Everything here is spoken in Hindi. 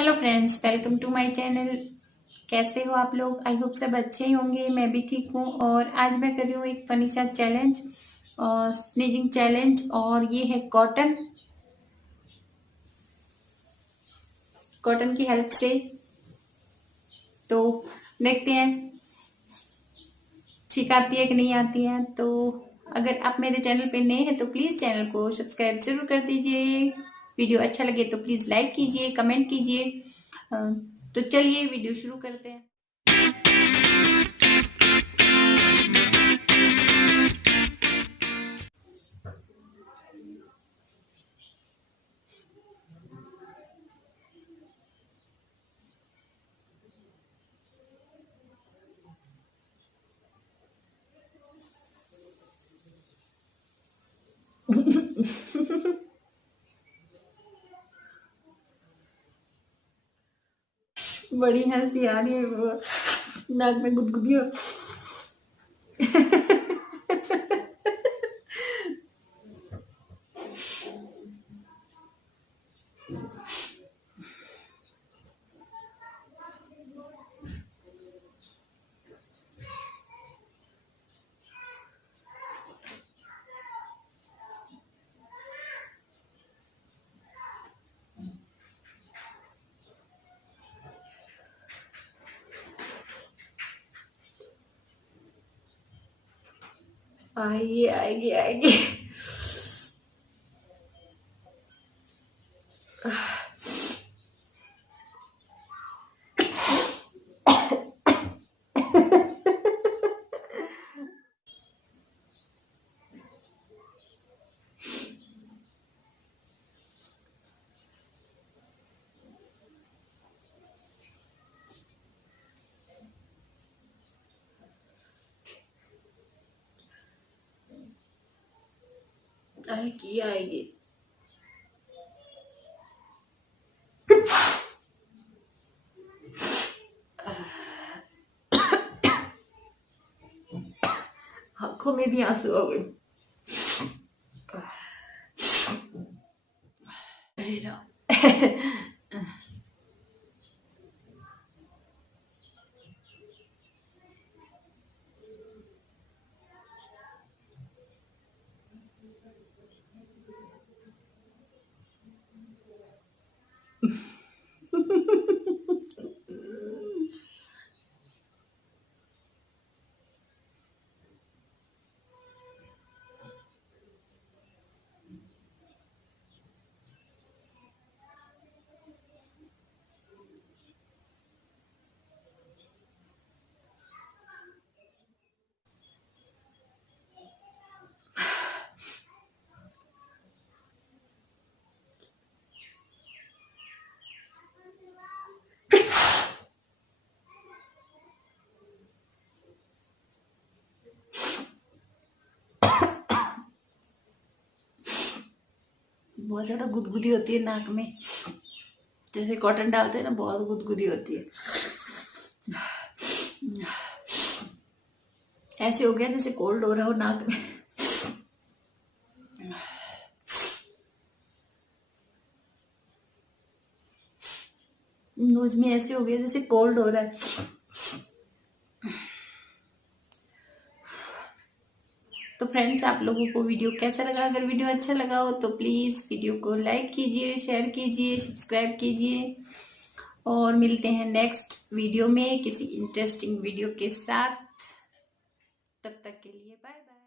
Hello friends, welcome to my channel. कैसे हो आप लोग? आई होप सब अच्छे ही होंगे। मैं भी ठीक हूँ। और आज मैं कर रही हूँ एक फनी सा चैलेंज, स्नीजिंग चैलेंज। और ये है कॉटन कॉटन की हेल्प से। तो देखते हैं ठीक आती है कि नहीं आती है। तो अगर आप मेरे चैनल पे नए हैं तो प्लीज चैनल को सब्सक्राइब जरूर कर दीजिए। वीडियो अच्छा लगे तो प्लीज लाइक कीजिए, कमेंट कीजिए। तो चलिए वीडियो शुरू करते हैं। बड़ी हंसी आ रही है, वो नाक में गुदगुदी हो। आएगी आएगी आएगी। आएगी आएगी। आंखों में भी आंसू आ गए। बहुत ज्यादा गुदगुदी होती है नाक में। जैसे कॉटन डालते हैं ना, बहुत गुदगुदी होती है। ऐसे हो गया जैसे कोल्ड हो रहा हो नाक में। नोज में ऐसे हो गया जैसे कोल्ड हो रहा है। तो फ्रेंड्स, आप लोगों को वीडियो कैसा लगा? अगर वीडियो अच्छा लगा हो तो प्लीज वीडियो को लाइक कीजिए, शेयर कीजिए, सब्सक्राइब कीजिए। और मिलते हैं नेक्स्ट वीडियो में किसी इंटरेस्टिंग वीडियो के साथ। तब तक के लिए बाय बाय।